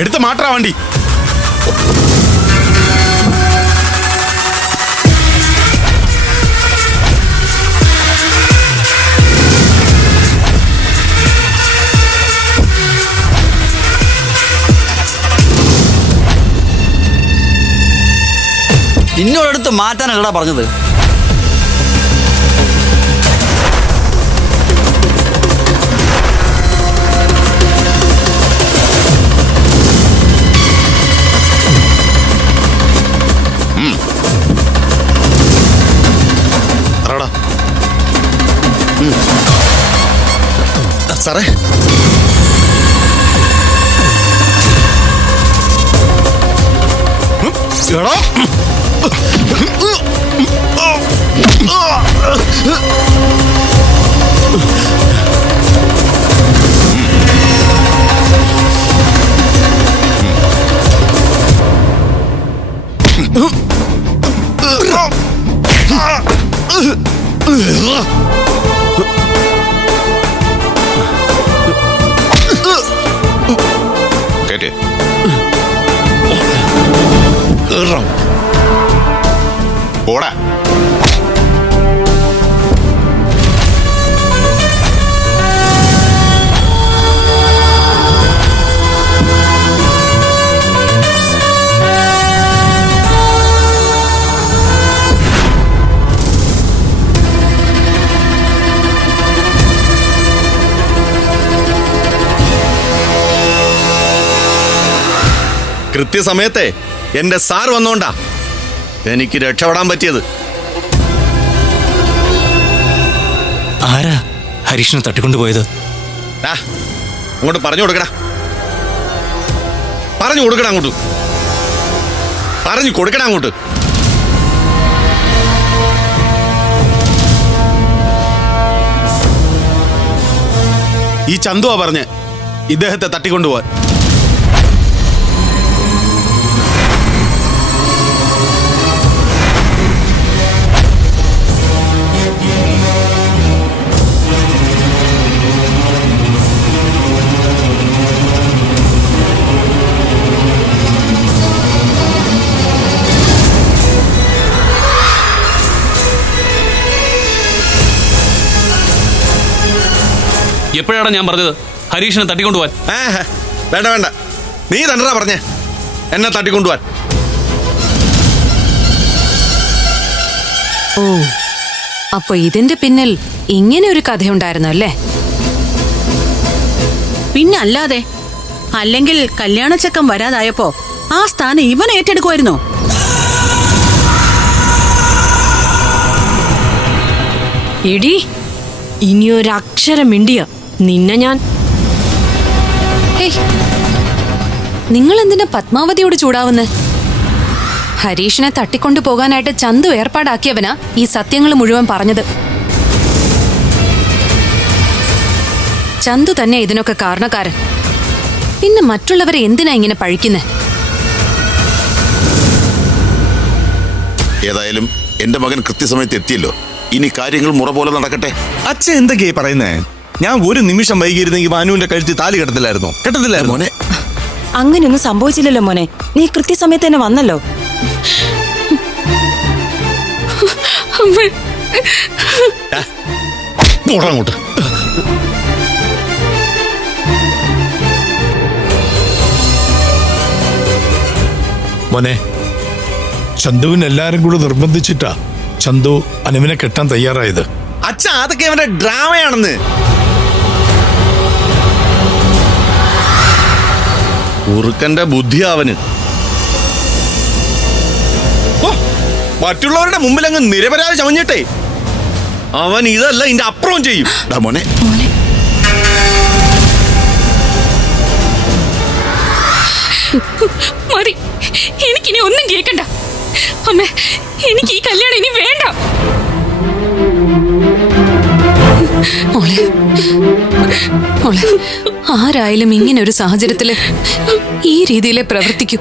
എടുത്ത് മാറ്റാ വണ്ടി. നിന്നോടടുത്ത് മാറ്റാനല്ലടാ പറഞ്ഞത്. സാറേ, എടാ കേട്ടെ, പോടാ. കൃത്യസമയത്തെ എന്റെ സാർ വന്നോണ്ടാ എനിക്ക് രക്ഷപ്പെടാൻ പറ്റിയത്. ആരാ ഹരീഷിനെ തട്ടിക്കൊണ്ടുപോയത്? അങ്ങോട്ട് പറഞ്ഞു കൊടുക്കടാ, പറഞ്ഞു കൊടുക്കടാ, അങ്ങോട്ട് പറഞ്ഞു കൊടുക്കടാ അങ്ങോട്ട്. ഈ ചന്തുവാ പറഞ്ഞ് ഇദ്ദേഹത്തെ തട്ടിക്കൊണ്ടുപോവാൻ. എപ്പോഴാണ് ഞാൻ പറഞ്ഞത് ഹരീഷിനെ തട്ടിക്കൊണ്ടുപോവാൻ? വേണ്ട വേണ്ട, നീ തന്നെടാ പറഞ്ഞേ എന്നെ തട്ടിക്കൊണ്ടുപോവാൻ. ഓ, അപ്പൊ ഇതിന്റെ പിന്നിൽ ഇങ്ങനെ ഒരു കഥയുണ്ടായിരുന്നു അല്ലേ? പിന്നെ അല്ലാതെ. അല്ലെങ്കിൽ കല്യാണച്ചക്കം വരാതായപ്പോ ആ സ്ഥാനം ഇവൻ ഏറ്റെടുക്കുമായിരുന്നോ? ഇടി, ഇനിയൊരക്ഷരം മിണ്ടിയ നിന്നെ ഞാൻ. നിങ്ങൾ എന്തിനാ പത്മാവതിയോട് ചൂടാവുന്നേ? ഹരീഷിനെ തട്ടിക്കൊണ്ടു പോകാനായിട്ട് ചന്തു ഏർപ്പാടാക്കിയവനാ ഈ സത്യങ്ങൾ മുഴുവൻ പറഞ്ഞത്. ചന്തു തന്നെ ഇതിനൊക്കെ കാരണക്കാരൻ. പിന്നെ മറ്റുള്ളവരെ എന്തിനാ ഇങ്ങനെ പഴിക്കുന്നേ? ഏതായാലും എന്റെ മകൻ കൃത്യസമയത്ത് എത്തിയല്ലോ. ഇനി കാര്യങ്ങൾ മുറ പോലെ നടക്കട്ടെ. അച്ഛൻ എന്തൊക്കെയാ പറയുന്നേ? ഞാൻ ഒരു നിമിഷം വൈകിയിരുന്നെങ്കിൽ മാനുവിന്റെ കഴുത്തിൽ താലി കെട്ടത്തില്ലായിരുന്നോ? കെട്ടത്തില്ലായിരുന്നു മോനെ. അങ്ങനെയൊന്നും സംഭവിച്ചില്ലല്ലോ മോനെ. നീ കൃത്യസമയത്ത് തന്നെ വന്നല്ലോ. അങ്ങോട്ട് മോനെ, ചന്തുവിന് എല്ലാരും കൂടെ നിർബന്ധിച്ചിട്ടാ ചന്തു അനുവിനെ കെട്ടാൻ തയ്യാറായത്. അച്ഛാ, അതൊക്കെ അവന്റെ ഡ്രാമയാണെന്ന്. ഉറുക്കന്റെ ബുദ്ധി അവന്. മറ്റുള്ളവരുടെ മുമ്പിൽ അങ്ങ് നിരപരാധി ചമഞ്ഞിട്ടേ അവൻ ഇതല്ല ഇതിന്റെ അപ്പുറം ചെയ്യും. മോനെ, മതി, എനിക്കിനി ഒന്നും കേൾക്കണ്ട. അമ്മേ, എനിക്ക് ഈ കല്യാണം ഇനി വേണ്ട. മോളെ, മോളെ, ആരായാലും ഇങ്ങനെ ഒരു സാഹചര്യത്തില് ഈ രീതിയിലെ പ്രവർത്തിക്കും.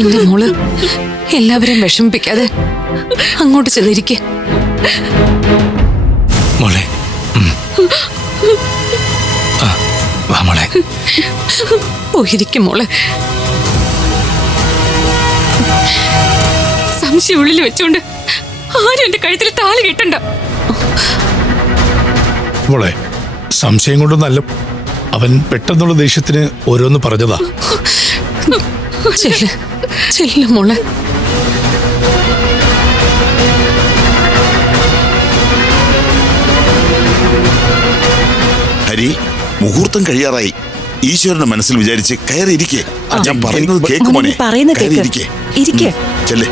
എന്റെ മോള് എല്ലാവരും വിഷമിപ്പിക്കാതെ അങ്ങോട്ട് ചെന്നിരിക്കെ. മോളെ, വാ മോളെ. പോയിരിക്കും മോളെ. സംശയം ഉള്ളിൽ വെച്ചോണ്ട് ആരും എന്റെ കഴുത്തിൽ താലി കെട്ടണ്ട. മോളെ, സംശയം കൊണ്ടൊന്നല്ല, അവൻ പെട്ടെന്നുള്ള ദേഷ്യത്തിന് ഓരോന്ന് പറഞ്ഞതാ. ചെല്ല മോളെ. ഹരി, മുഹൂർത്തം കഴിയാറായി. ഈശ്വരന്റെ മനസ്സിൽ വിചാരിച്ച് കയറിയിരിക്കേ. ഞാൻ പറയുന്നത് കേക്ക് മോനെ. പറയുന്ന കേക്ക്. കയറിയിരിക്കേ. ഇരിക്കേ. ചെല്ലേ.